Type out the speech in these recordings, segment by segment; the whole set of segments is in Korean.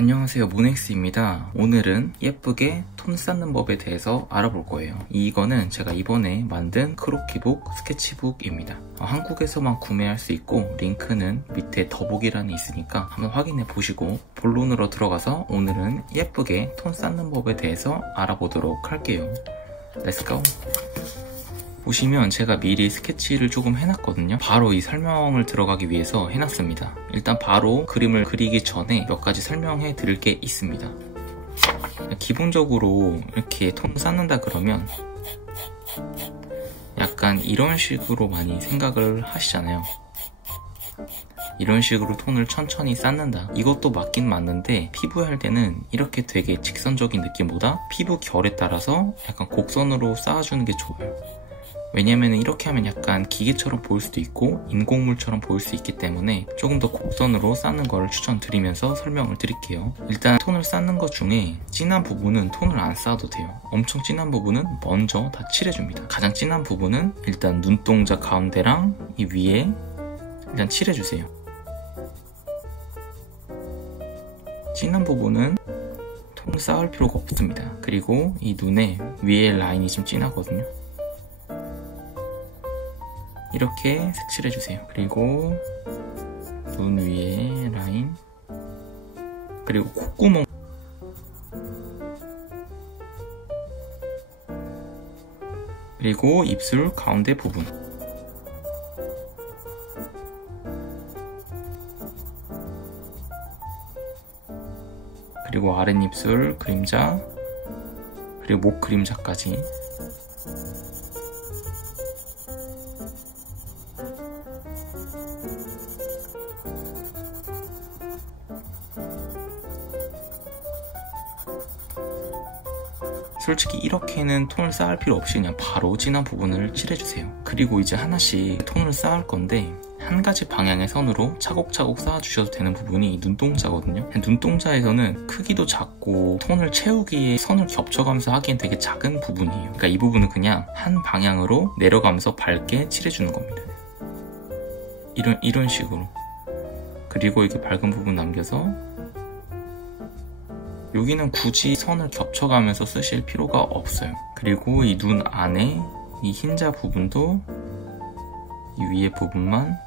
안녕하세요, 모넥스입니다. 오늘은 예쁘게 톤 쌓는 법에 대해서 알아볼 거예요. 이거는 제가 이번에 만든 크로키북, 스케치북입니다. 한국에서만 구매할 수 있고 링크는 밑에 더보기란에 있으니까 한번 확인해 보시고 본론으로 들어가서 오늘은 예쁘게 톤 쌓는 법에 대해서 알아보도록 할게요. 렛츠고! 보시면 제가 미리 스케치를 조금 해놨거든요. 바로 이 설명을 들어가기 위해서 해놨습니다. 일단 바로 그림을 그리기 전에 몇 가지 설명해 드릴 게 있습니다. 기본적으로 이렇게 톤 쌓는다 그러면 약간 이런 식으로 많이 생각을 하시잖아요. 이런 식으로 톤을 천천히 쌓는다. 이것도 맞긴 맞는데 피부에 할 때는 이렇게 되게 직선적인 느낌보다 피부 결에 따라서 약간 곡선으로 쌓아주는 게 좋아요. 왜냐면 이렇게 하면 약간 기계처럼 보일 수도 있고 인공물처럼 보일 수 있기 때문에 조금 더 곡선으로 쌓는 걸 추천드리면서 설명을 드릴게요. 일단 톤을 쌓는 것 중에 진한 부분은 톤을 안 쌓아도 돼요. 엄청 진한 부분은 먼저 다 칠해줍니다. 가장 진한 부분은 일단 눈동자 가운데랑 이 위에 일단 칠해주세요. 진한 부분은 톤을 쌓을 필요가 없습니다. 그리고 이 눈에 위에 라인이 좀 진하거든요. 이렇게 색칠해주세요. 그리고 눈 위에 라인, 그리고 콧구멍, 그리고 입술 가운데 부분, 그리고 아랫입술 그림자, 그리고 목 그림자까지. 솔직히 이렇게는 톤을 쌓을 필요 없이 그냥 바로 진한 부분을 칠해주세요. 그리고 이제 하나씩 톤을 쌓을 건데 한 가지 방향의 선으로 차곡차곡 쌓아주셔도 되는 부분이 눈동자거든요. 눈동자에서는 크기도 작고 톤을 채우기에 선을 겹쳐가면서 하기엔 되게 작은 부분이에요. 그러니까 이 부분은 그냥 한 방향으로 내려가면서 밝게 칠해주는 겁니다. 이런 식으로. 그리고 이렇게 밝은 부분 남겨서 여기는 굳이 선을 겹쳐가면서 쓰실 필요가 없어요. 그리고 이 눈 안에 이 흰자 부분도 이 위에 부분만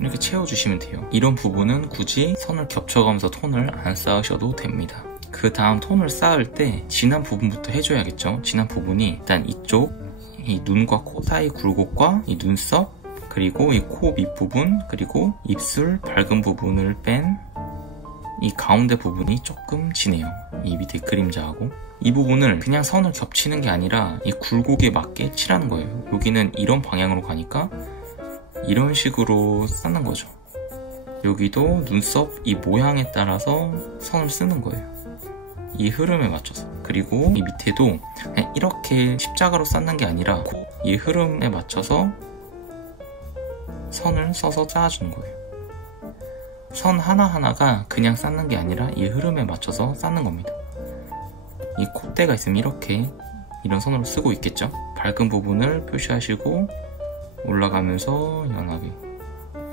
이렇게 채워주시면 돼요. 이런 부분은 굳이 선을 겹쳐가면서 톤을 안 쌓으셔도 됩니다. 그 다음 톤을 쌓을 때 진한 부분부터 해줘야겠죠. 진한 부분이 일단 이쪽 이 눈과 코 사이 굴곡과 이 눈썹, 그리고 이 코 밑부분, 그리고 입술 밝은 부분을 뺀 이 가운데 부분이 조금 진해요. 이 밑에 그림자하고 이 부분을 그냥 선을 겹치는 게 아니라 이 굴곡에 맞게 칠하는 거예요. 여기는 이런 방향으로 가니까 이런 식으로 쌓는 거죠. 여기도 눈썹 이 모양에 따라서 선을 쓰는 거예요. 이 흐름에 맞춰서. 그리고 이 밑에도 그냥 이렇게 십자가로 쌓는 게 아니라 이 흐름에 맞춰서 선을 써서 쌓아주는 거예요. 선 하나하나가 그냥 쌓는 게 아니라 이 흐름에 맞춰서 쌓는 겁니다. 이 콧대가 있으면 이렇게 이런 선으로 쓰고 있겠죠? 밝은 부분을 표시하시고 올라가면서 연하게.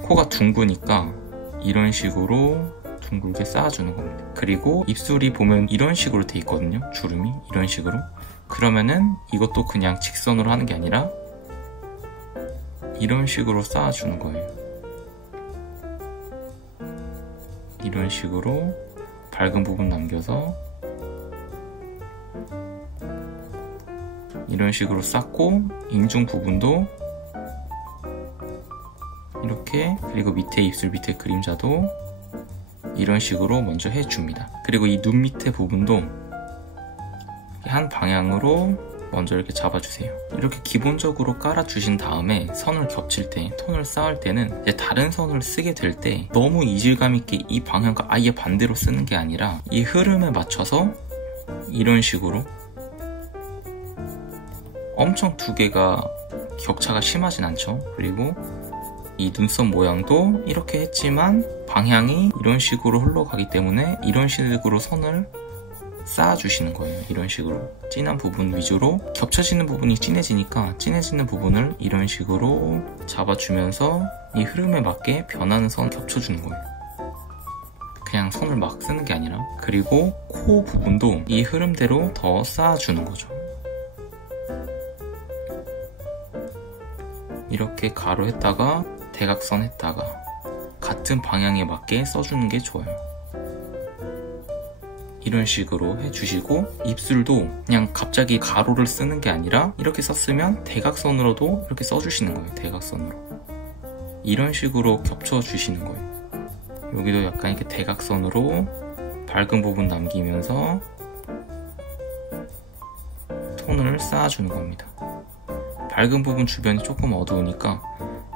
코가 둥그니까 이런 식으로 둥글게 쌓아주는 겁니다. 그리고 입술이 보면 이런 식으로 돼 있거든요. 주름이 이런 식으로. 그러면은 이것도 그냥 직선으로 하는 게 아니라 이런 식으로 쌓아주는 거예요. 이런 식으로 밝은 부분 남겨서 이런 식으로 쌓고 인중 부분도 이렇게, 그리고 밑에 입술 밑에 그림자도 이런 식으로 먼저 해줍니다. 그리고 이 눈 밑에 부분도 한 방향으로 먼저 이렇게 잡아주세요. 이렇게 기본적으로 깔아주신 다음에 선을 겹칠 때, 톤을 쌓을 때는 이제 다른 선을 쓰게 될 때 너무 이질감 있게 이 방향과 아예 반대로 쓰는 게 아니라 이 흐름에 맞춰서 이런 식으로 엄청 두 개가 격차가 심하진 않죠. 그리고 이 눈썹 모양도 이렇게 했지만 방향이 이런 식으로 흘러가기 때문에 이런 식으로 선을 쌓아주시는 거예요. 이런 식으로 진한 부분 위주로. 겹쳐지는 부분이 진해지니까 진해지는 부분을 이런 식으로 잡아주면서 이 흐름에 맞게 변하는 선 겹쳐주는 거예요. 그냥 선을 막 쓰는 게 아니라. 그리고 코 부분도 이 흐름대로 더 쌓아주는 거죠. 이렇게 가로 했다가 대각선 했다가 같은 방향에 맞게 써주는 게 좋아요. 이런 식으로 해주시고, 입술도 그냥 갑자기 가로를 쓰는 게 아니라 이렇게 썼으면 대각선으로도 이렇게 써주시는 거예요. 대각선으로 이런 식으로 겹쳐주시는 거예요. 여기도 약간 이렇게 대각선으로 밝은 부분 남기면서 톤을 쌓아주는 겁니다. 밝은 부분 주변이 조금 어두우니까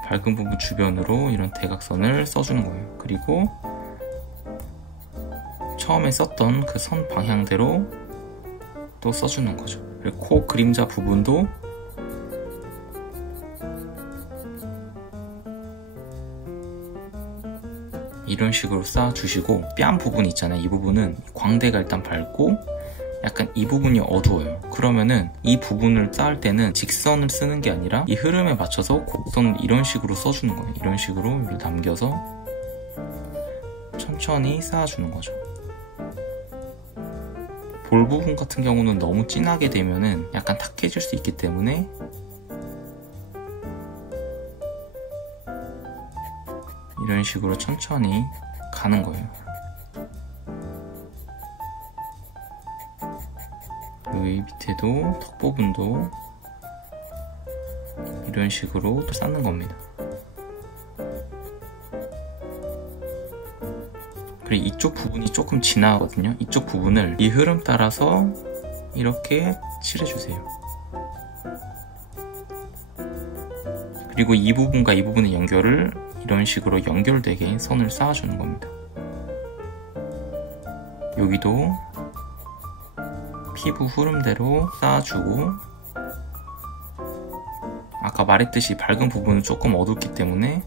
밝은 부분 주변으로 이런 대각선을 써주는 거예요. 그리고 처음에 썼던 그 선 방향대로 또 써주는 거죠. 그리고 코 그림자 부분도 이런 식으로 쌓아주시고, 뺨 부분 있잖아요. 이 부분은 광대가 일단 밝고 약간 이 부분이 어두워요. 그러면은 이 부분을 쌓을 때는 직선을 쓰는 게 아니라 이 흐름에 맞춰서 곡선을 이런 식으로 써주는 거예요. 이런 식으로 남겨서 천천히 쌓아주는 거죠. 볼 부분 같은 경우는 너무 진하게 되면은 약간 탁해질 수 있기 때문에 이런 식으로 천천히 가는 거예요. 여기 밑에도 턱 부분도 이런 식으로 또 쌓는 겁니다. 그리고 이쪽 부분이 조금 진하거든요. 이쪽 부분을 이 흐름 따라서 이렇게 칠해주세요. 그리고 이 부분과 이 부분의 연결을 이런 식으로 연결되게 선을 쌓아주는 겁니다. 여기도 피부 흐름대로 쌓아주고, 아까 말했듯이 밝은 부분은 조금 어둡기 때문에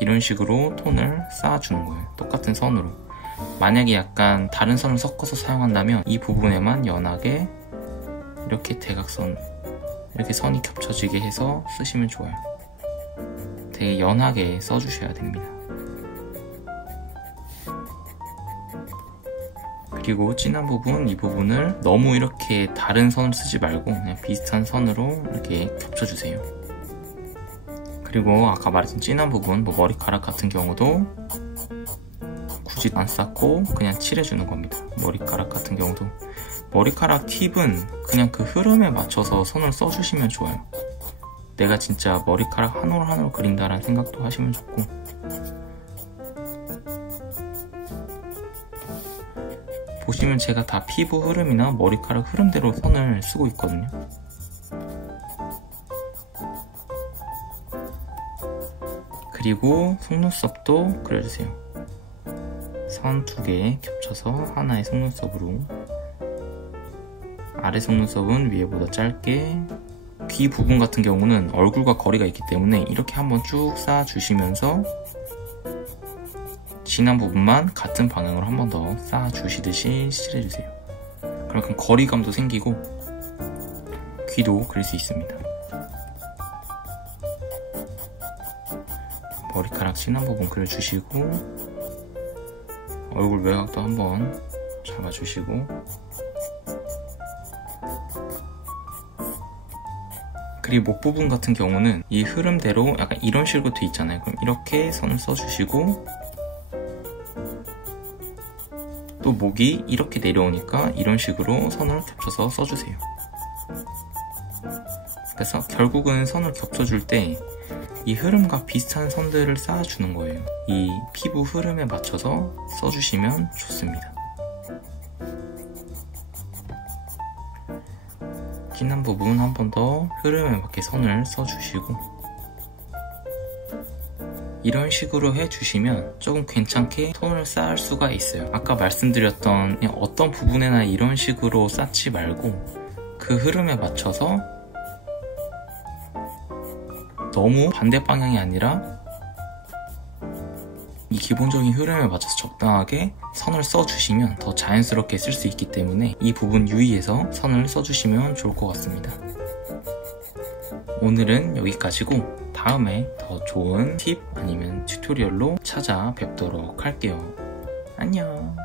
이런 식으로 톤을 쌓아주는 거예요. 똑같은 선으로. 만약에 약간 다른 선을 섞어서 사용한다면 이 부분에만 연하게 이렇게 대각선, 이렇게 선이 겹쳐지게 해서 쓰시면 좋아요. 되게 연하게 써주셔야 됩니다. 그리고 진한 부분, 이 부분을 너무 이렇게 다른 선을 쓰지 말고 그냥 비슷한 선으로 이렇게 겹쳐주세요. 그리고 아까 말했던 진한 부분, 뭐 머리카락 같은 경우도 굳이 안 쌓고 그냥 칠해주는 겁니다. 머리카락 같은 경우도, 머리카락 팁은 그냥 그 흐름에 맞춰서 선을 써주시면 좋아요. 내가 진짜 머리카락 한 올 한 올 그린다라는 생각도 하시면 좋고, 보시면 제가 다 피부 흐름이나 머리카락 흐름대로 선을 쓰고 있거든요. 그리고 속눈썹도 그려주세요. 선 2개 겹쳐서 하나의 속눈썹으로, 아래 속눈썹은 위에보다 짧게, 귀 부분 같은 경우는 얼굴과 거리가 있기 때문에 이렇게 한번 쭉 쌓아주시면서 진한 부분만 같은 방향으로 한 번 더 쌓아주시듯이 칠해주세요. 그럼 거리감도 생기고 귀도 그릴 수 있습니다. 머리카락 진한 부분 그려주시고, 얼굴 외곽도 한번 잡아주시고, 그리고 목 부분 같은 경우는 이 흐름대로 약간 이런 식으로 돼 있잖아요. 그럼 이렇게 선을 써주시고, 또 목이 이렇게 내려오니까 이런 식으로 선을 겹쳐서 써주세요. 그래서 결국은 선을 겹쳐줄 때 이 흐름과 비슷한 선들을 쌓아주는 거예요. 이 피부 흐름에 맞춰서 써주시면 좋습니다. 진한 부분 한 번 더 흐름에 맞게 선을 써주시고, 이런 식으로 해주시면 조금 괜찮게 톤을 쌓을 수가 있어요. 아까 말씀드렸던 그냥 어떤 부분에나 이런 식으로 쌓지 말고 그 흐름에 맞춰서 너무 반대 방향이 아니라 이 기본적인 흐름에 맞춰서 적당하게 선을 써주시면 더 자연스럽게 쓸 수 있기 때문에 이 부분 유의해서 선을 써주시면 좋을 것 같습니다. 오늘은 여기까지고, 다음에 더 좋은 팁 아니면 튜토리얼로 찾아뵙도록 할게요. 안녕.